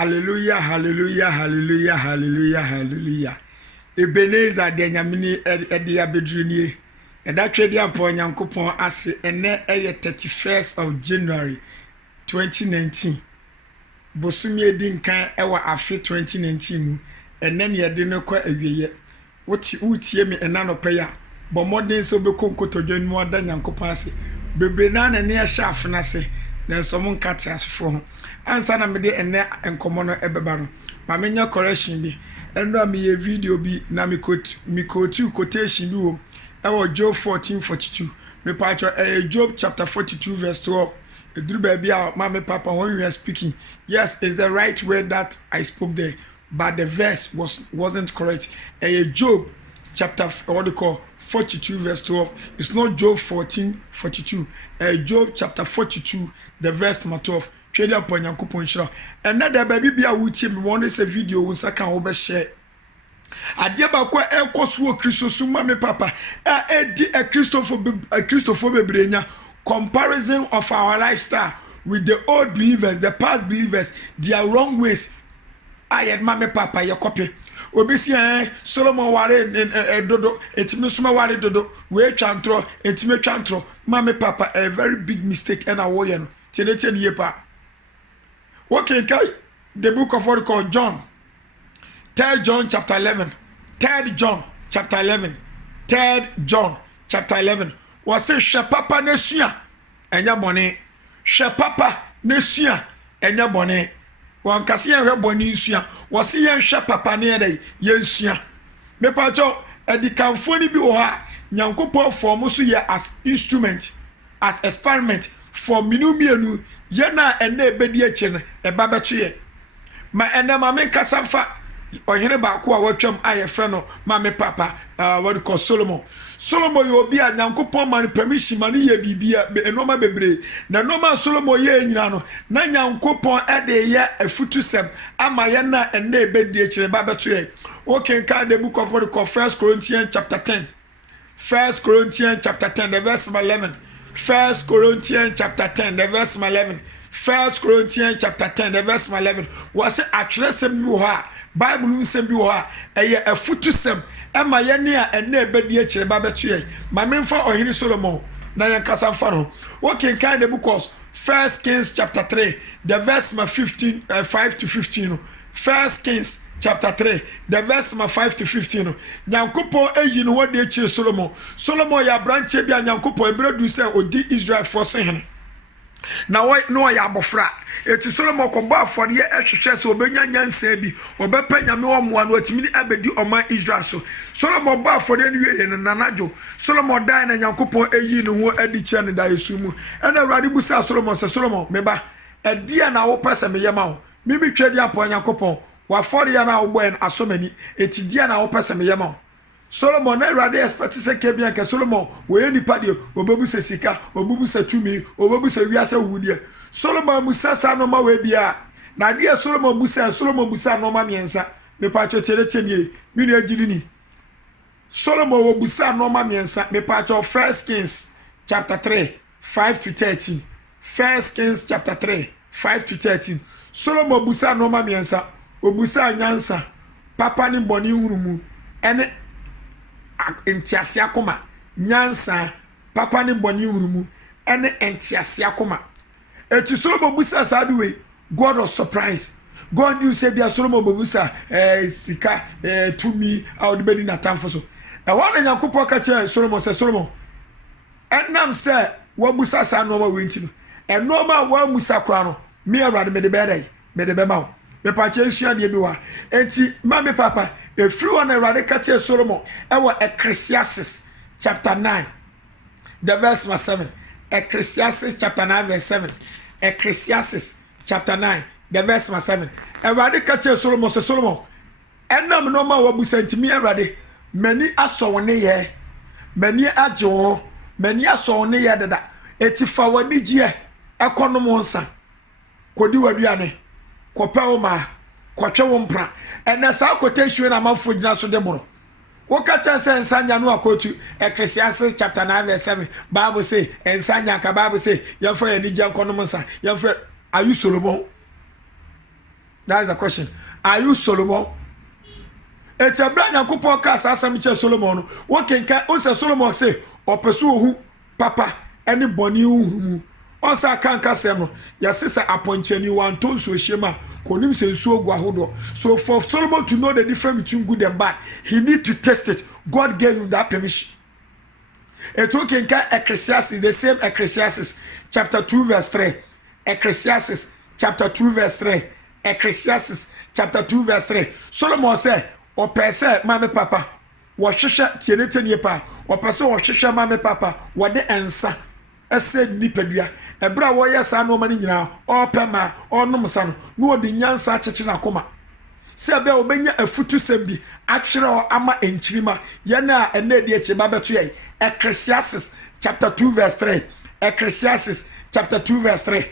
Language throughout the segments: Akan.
Hallelujah, hallelujah, hallelujah, hallelujah, hallelujah. Ebenezer de nyamini edi abedrunie. Eda twedi ampo nyankopon ase ene eye 31st of January 2019. Bosumi edi nkan ewa afe 2019 mu. Ene ne yede ne kwa awieye. Utie me ena no peya. Bo modern so be konkotodwan mu ada nyankopon ase. Bebre na ne ya shaft na se. Na so mon kate asfo ho. Ansa na me de ene enkomo no ebeba no. Ma menya correction bi. Eno am ye video bi na me quote quotation bi wo. Ewo Job 14:42. Me patcho Job chapter 42 verse 12. Edru baby a ma me papa when we are speaking. Yes, it's the right word that I spoke there, but the verse wasn't correct. Job chapter 42 verse 12. It's not Job 14:42. Job chapter 42 the verse number 12. Trade up on Yankupon show. And that the baby be a wuti me want this video we saka over share. Adia ba kwa ekoso Christos ma me papa. Di a Christopher Brenya comparison of our lifestyle with the old believers, the past believers, their wrong ways. I had my papa your copy. Obisi Solomon ware dodo etimi suma ware dodo we twantro etimi twantro mama papa a very big mistake and awoye no tineche ne yepa. Okay, the book of what called John. 3rd John chapter 11. 3rd John chapter 11. 3rd John chapter 11. Was say shepapa nesua enya bone. Shepapa nesua enya bone. Wan kase ye hwe bone nsua. Was say yen shepapa ne dey yensua. Me pa cho edikanfo ni bi wo ha. Nyankopon form so ye as instrument, as experiment for minumienu ye na ene ebedi eche no eba beto ye. Ma ene ma me kasamfa ohere ba ko a watwam ayefre no ma me papa what call Solomon yo obi a nyankopon man permission man ye bibia enoma bebre na noma Solomon ye nyina no na nyankopon ede ye afutusem ama ye na ene ebedi eche ba beto ye. Okay, can the book of what call 1 Corinthians chapter 10. 1 Corinthians chapter 10 the verse 11. 1 Corinthians chapter 10 the verse 11. 1 Corinthians chapter 10 the verse 11. Was it atresem bi ho Bible nsem bi ho eye afutusem ema ye ne a ene ebedi a kire ba beto ye ma memfa ohiri Solomon na ye kasa mfa no. Okay, kind the book of 1 Kings chapter 3 the verse 15 5 to 15. 1 Kings chapter 3 the verse 5 to 15. Nyankopon eyi no wode kire Solomon ya branche bi a Nyankopon ebredu se odi Israel for sen na no ya abofra eti Solomon ko ba afori ehwehwe so obenya nyansa bi obepa nyame omoa no atimi abedi oman Israel so Solomon ba afori ni wie no nanajo Solomon dai na Nyankopon eyi no ho adi che ne da yesumu ena awrade busa Solomon se Solomon meba edia na wo pese me yema wo mimi twedi apo Nyankopon wa afori ya na wo boy asomani eti dia na wo pese me yema wo Solomon na awrade expect se kebia ke Solomon we nipa de obebu se sika obebu se tumi obebu se wiase wudie Solomon musa sa no ma we bia na de Solomon busa no ma miensa me pa cho tene mi no agidi ni Solomon wo busa no ma miensa me pa cho 1 Kings chapter 3 5 to 13. 1 Kings chapter 3 5 to 13. Solomon busa no ma miensa obusa nyansa papa ni boni hurumu ene entiasia koma nyansa papa ni boni hurumu ene entiasia koma. Eti Solomon busa saduwe God was surprised. God knew say bia Solomon busa sika to me out the bedi na tamfo so. E wana Nyankopon ka che Solomon say Solomon enam say wo busa sa no ma wenti no e no ma wa musa kwa no me awrade me de bedai me de be ma me pa che nsua de bi wa enti ma me papa e free one awrade ka che Solomon e wo Ecclesiastes chapter 9 the verse 7. Ecclesiastes chapter 9 verse 7. Ecclesiastes chapter 9 the verse 7. Awrade ka che Solomon se Solomon enam no ma wa busa ntimi awrade mani aso woni ye mani ajo mani aso woni ye dada eti fa wani gie ekonom nsa kodi waduane kopa wo ma kwatwe wo mpra ena sa quotation na manfo gina so de boro wo ka chanse ensanya no akotu Ecclesiastes chapter 9 verse 7 Bible say ensanya ka Bible say ya fa ya ni gie ekonom nsa ya fa ayu Solomon That is the question. Are you Solomon? It's a brand Yankupon cast as some Solomon. What can Solomon say? Or pursue who papa any bonny who also can't cast him. Your sister upon Chenny one tone so shema, Konim say so guahodo. So for Solomon to know the difference between good and bad, he need to test it. God gave him that permission. It took in Ecclesiastes, the same Ecclesiastes, chapter 2, verse 3. Ecclesiastes, chapter 2, verse 3. Ecclesiastes, chapter 2, verse 3. Solomon said, O pese, mame papa, wa hwehwe tienete nie pa, o pese o hwehwe mame papa, wa de ensa, ese nipadua. Ebra wo yesa no mani nyina, o pema, o nom sa no, no de nyansa akyeche na koma. Se be obenya afutu sembi, akyere o ama enchirima, ye na ene de eche ba beto ye. Ecclesiastes chapter 2 verse 3. Ecclesiastes chapter 2 verse 3.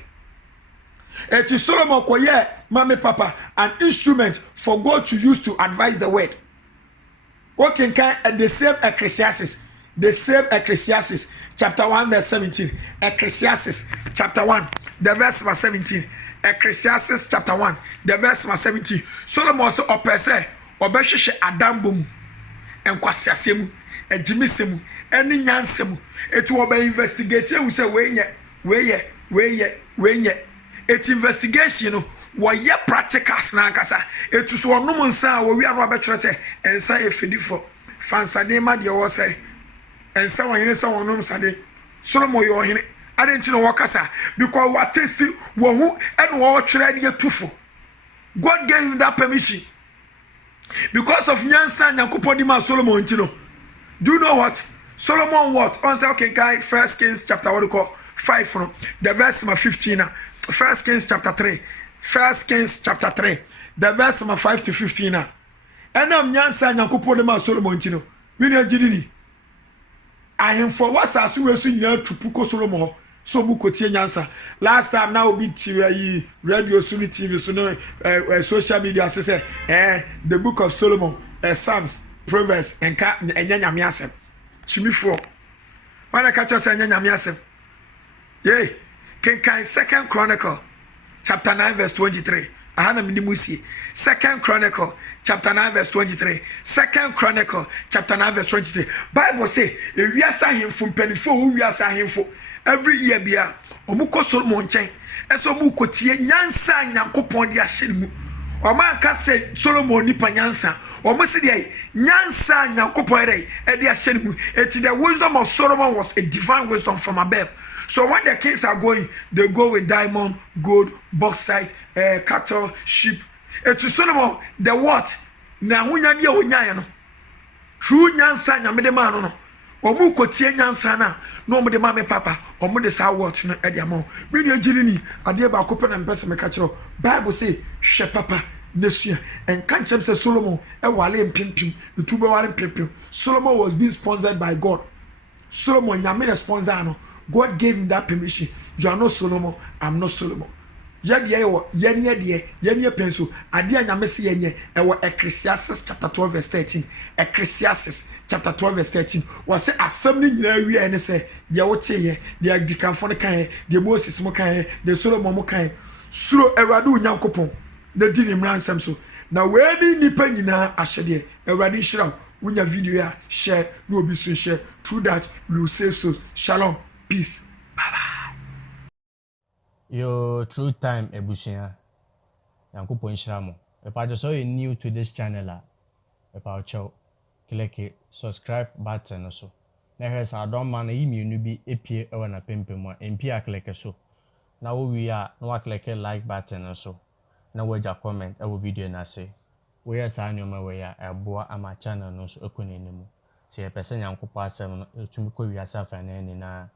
Et to Solomon koye mame papa an instrument for God to use to advise the word. Okay, the same Ecclesiastes, chapter 1 verse 17. Ecclesiastes chapter 1 the verse 17. Ecclesiastes chapter 1 the verse 17. Solomon so opese obehwehwe adambom enkwasiasem ejimisem eni nyansem etu oba investigate hu se weye et investigation no woye practicals na nkasa etu so onum nsa wo wi anu abetwere se ensa efidifo fansade ma de wo se ensa wonyene se wonum sade Solomon yo hene adenti no wakasa because what taste wo hu and wo twere de tufo. God gave him that permission because of nyansa nyankopodi ma Solomon ntino. Do you know what? Solomon what? On say okay guy, 1 Kings chapter 5 from the verse 15. 1 Kings chapter 3. 1 Kings chapter 3. The verse 5 to 15. And am nyansa nyankopon ma Solomon ntino. We na gidini. Ahim for what asu we so nyina tupuko Solomon so mu kotie nyansa. Last time now be TV radio so TV so no social media say the book of Solomon, Psalms, Proverbs and nyanyame asem. Chimifo. Wana ka cha say nyanyame asem. Yay. Kenkan 2nd Chronicle chapter 9 verse 23. Ahana mnimusi. 2nd Chronicle chapter 9 verse 23. 2nd Chronicle chapter 9 verse 23. Bible say, "We are saying from penifo, we are saying for every year bia omuko Solomon chen. Eso mu kotie nyansa nyankopon de ahye mu. Oman ka say Solomon ni panyansa. Omo se de nyansa nyankopon de ahye mu. The wisdom of Solomon was a divine wisdom from above. So when the kings are going, they go with diamond, gold, bauxite, cattle, sheep. And to Solomon, the what? Na hunya dia wonya no. True nyansa nya me de ma no. Omu kotie nyansa na no mo de ma me papa, omu de sa what no e de ama. Me nu agiri ni ade ba kope na mpese me ka kiro. Bible say, "She papa nesua." And can't say Solomon e wale mpimpim, itube wale mpimpim. Solomon was being sponsored by God. Solomon nyame the sponsor no. God gave him that permission. You are not Solomon, I'm not Solomon. Yenye penso adia nyame se yenye ewo Ecclesiastes chapter 12 verse 13. Ecclesiastes chapter 12 verse 13 was say asem ni nyina wi ene se ye wote ye de adikanfo ne kan de Moses mo kan de Solomon mo kan suro Awurade Onyankopon na di ni mransem so na we ni nipa nyina ahyede Awurade hira wunya video ya share no obi so share through that we will save souls. Shalom, peace, bye bye. Yo, true time ebusia. Yankopon hira mo. If I just saw you new to this channel, if I chow, click subscribe button also. Na here's our don man yi mienu bi epie ewa na pempem a MP a click so. Na we are no click like button also. Na we ja comment ewo video na say. We are sa nyoma we ya eboa ama channel no so ekonenimu. Se person Yankopon asem no tumi ko wi asa fa na ni na